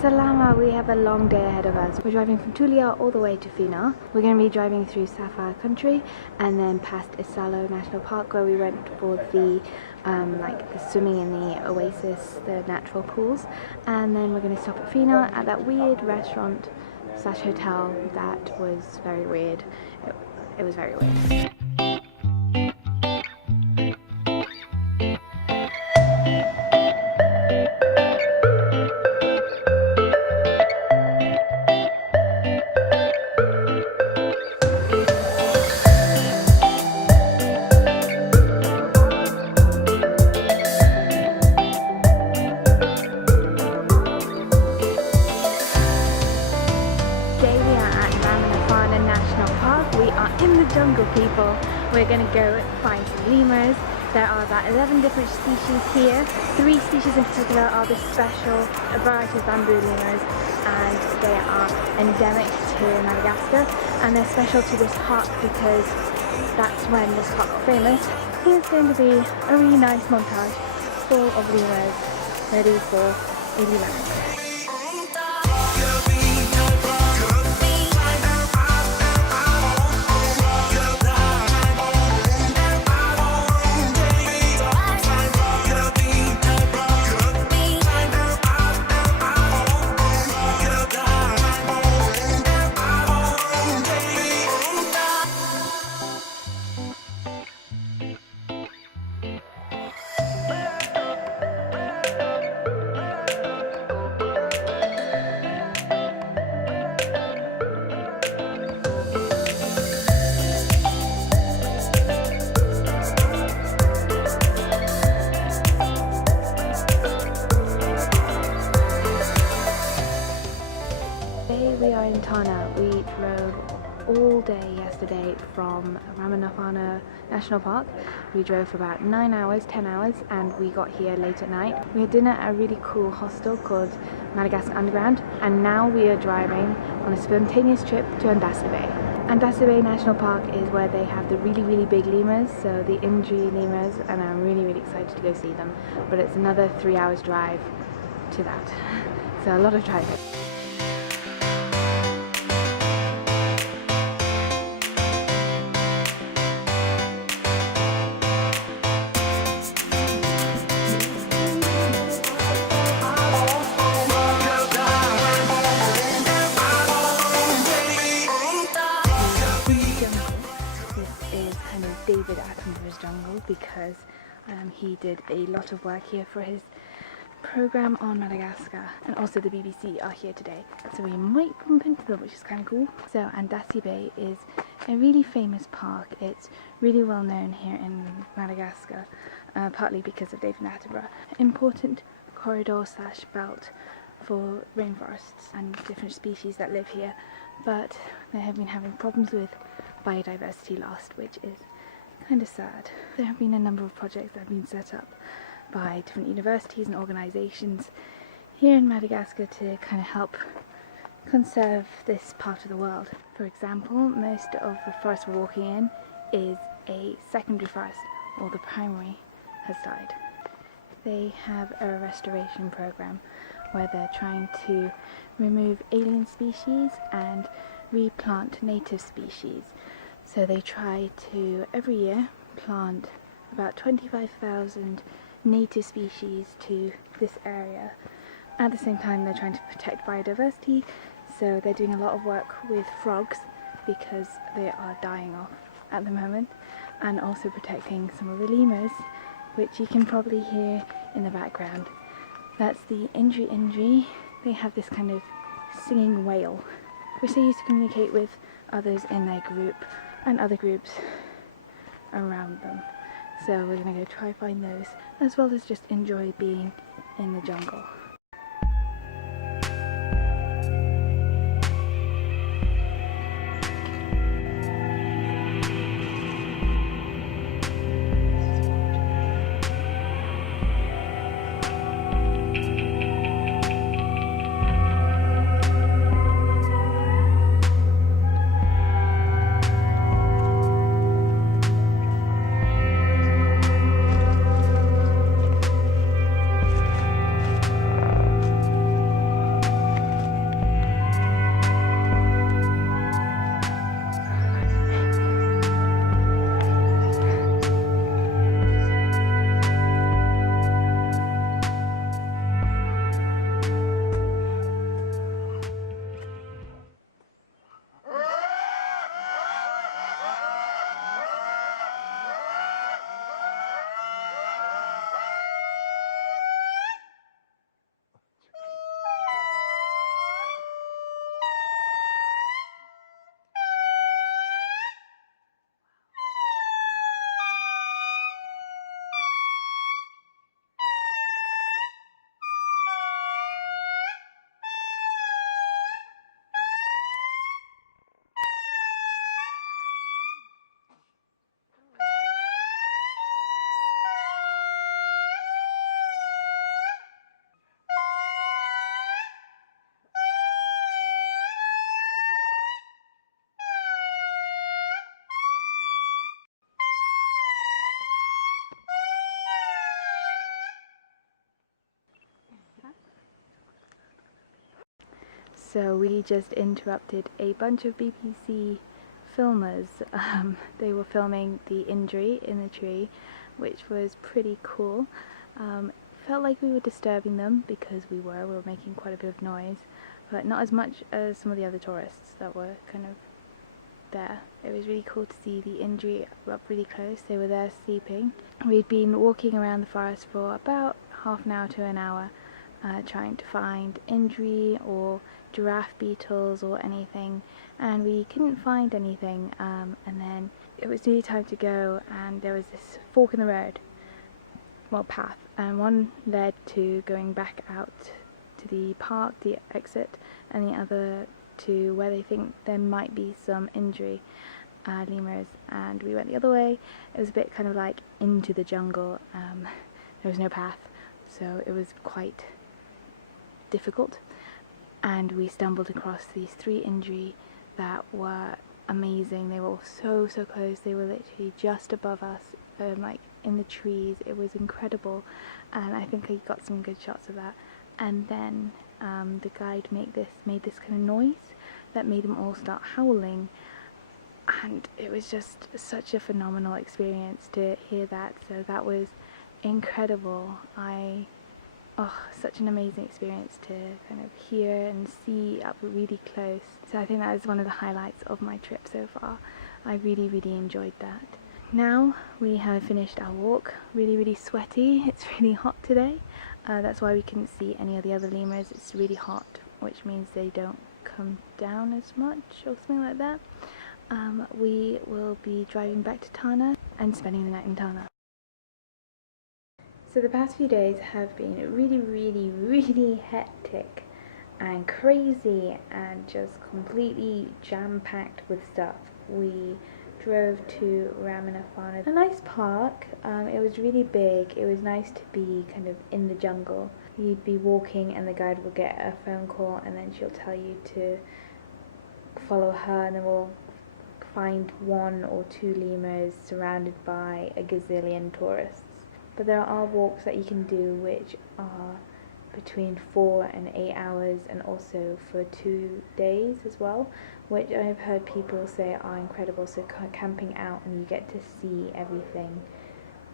Salama, we have a long day ahead of us. We're driving from Tulia all the way to Fina. We're going to be driving through Safa country and then past Isalo National Park, where we went for the the swimming in the oasis, the natural pools, and then we're going to stop at Fina at that weird restaurant slash hotel that was very weird. It was very weird. Ranomafana National Park. We are in the jungle, people. We're going to go find some lemurs. There are about 11 different species here. 3 species in particular are the special variety of bamboo lemurs, and they are endemic to Madagascar, and they're special to this park because that's when this park got famous. Here's going to be a really nice montage full of lemurs ready for a lemur. We are in Tana. We drove all day yesterday from Ranomafana National Park. We drove for about 9 hours, 10 hours, and we got here late at night. We had dinner at a really cool hostel called Madagascar Underground, and now we are driving on a spontaneous trip to Andasibe. Andasibe National Park is where they have the really big lemurs, so the Indri lemurs, and I'm really excited to go see them. But it's another 3 hours drive to that, so a lot of driving. David Attenborough's jungle, because he did a lot of work here for his program on Madagascar, and also the BBC are here today, so we might bump into them, which is kind of cool. So Andasibe is a really famous park. It's really well known here in Madagascar, partly because of David Attenborough. Important corridor slash belt for rainforests and different species that live here, but they have been having problems with biodiversity loss, which is kind of sad. There have been a number of projects that have been set up by different universities and organisations here in Madagascar to kind of help conserve this part of the world. For example, most of the forest we're walking in is a secondary forest, or the primary has died. They have a restoration program where they're trying to remove alien species and replant native species. So they try to, every year, plant about 25,000 native species to this area. At the same time, they're trying to protect biodiversity, so they're doing a lot of work with frogs because they are dying off at the moment, and also protecting some of the lemurs, which you can probably hear in the background. That's the Indri. They have this kind of singing whale, which they use to communicate with others in their group and other groups around them. So we're going to go try find those, as well as just enjoy being in the jungle. So we just interrupted a bunch of BBC filmers. They were filming the Indri in the tree, which was pretty cool. Felt like we were disturbing them because we were making quite a bit of noise, but not as much as some of the other tourists that were kind of there. It was really cool to see the Indri up really close. They were there sleeping. We'd been walking around the forest for about half an hour to an hour, trying to find Indri or giraffe beetles or anything, and we couldn't find anything, and then it was nearly time to go, and there was this fork in the road, well, path, and one led to going back out to the park, the exit, and the other to where they think there might be some Indri lemurs, and we went the other way. It was a bit kind of like into the jungle. There was no path, so it was quite difficult, and we stumbled across these 3 Indri that were amazing. They were all so close. They were literally just above us, like in the trees. It was incredible, and I think I got some good shots of that. And then the guide made this kind of noise that made them all start howling, and it was just such a phenomenal experience to hear that. So that was incredible. Such an amazing experience to kind of hear and see up really close. So I think that was one of the highlights of my trip so far. I really enjoyed that. Now we have finished our walk. Really sweaty. It's really hot today. That's why we couldn't see any of the other lemurs. It's really hot, which means they don't come down as much or something like that. We will be driving back to Tana and spending the night in Tana. So the past few days have been really hectic and crazy and just completely jam-packed with stuff. We drove to Ranomafana, a nice park. It was really big. It was nice to be kind of in the jungle. You'd be walking and the guide will get a phone call, and then she'll tell you to follow her, and then we'll find 1 or 2 lemurs surrounded by a gazillion tourists. But there are walks that you can do which are between 4 and 8 hours, and also for 2 days as well, which I've heard people say are incredible. So camping out and you get to see everything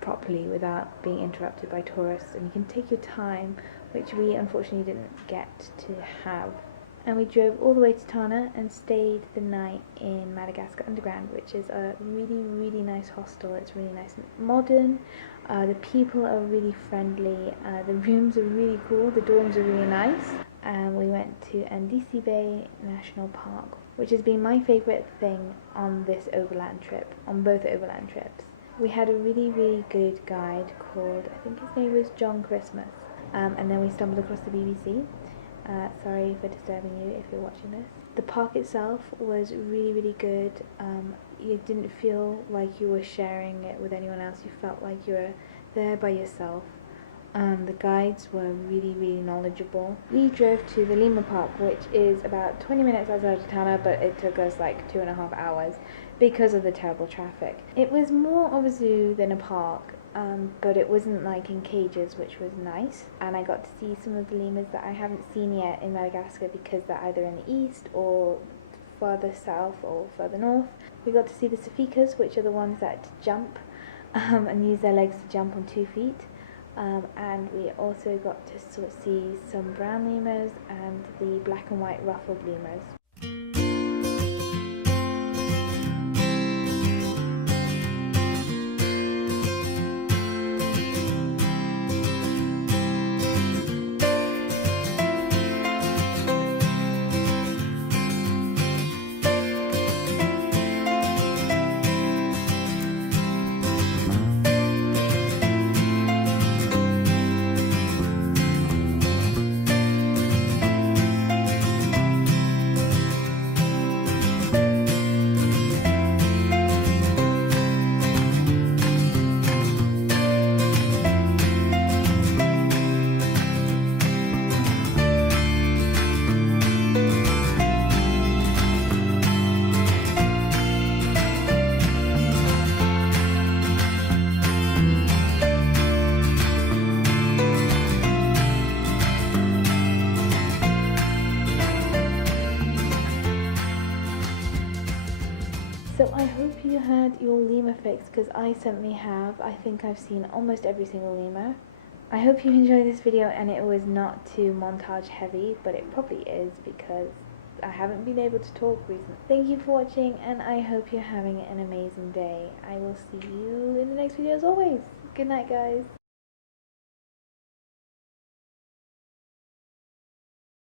properly without being interrupted by tourists, and you can take your time, which we unfortunately didn't get to have. And we drove all the way to Tana and stayed the night in Madagascar Underground, which is a really nice hostel. It's really nice and modern. The people are really friendly. The rooms are really cool. The dorms are really nice. And we went to Andasibe National Park, which has been my favourite thing on this overland trip, on both overland trips. We had a really good guide called, I think his name was John Christmas, and then we stumbled across the BBC. Sorry for disturbing you if you're watching this. The park itself was really good. You didn't feel like you were sharing it with anyone else. You felt like you were there by yourself. The guides were really knowledgeable. We drove to the Lemur Park, which is about 20 minutes outside of Tana, but it took us like 2.5 hours because of the terrible traffic. It was more of a zoo than a park, but it wasn't like in cages, which was nice. And I got to see some of the lemurs that I haven't seen yet in Madagascar because they're either in the east or further south or further north. We got to see the Sifakas, which are the ones that jump and use their legs to jump on 2 feet. And we also got to see some brown lemurs and the black and white ruffled lemurs. had your lemur fix, because I certainly have. I think I've seen almost every single lemur. I hope you enjoyed this video and it was not too montage heavy, but it probably is because I haven't been able to talk recently. Thank you for watching, and I hope you're having an amazing day. I will see you in the next video as always. Good night, guys.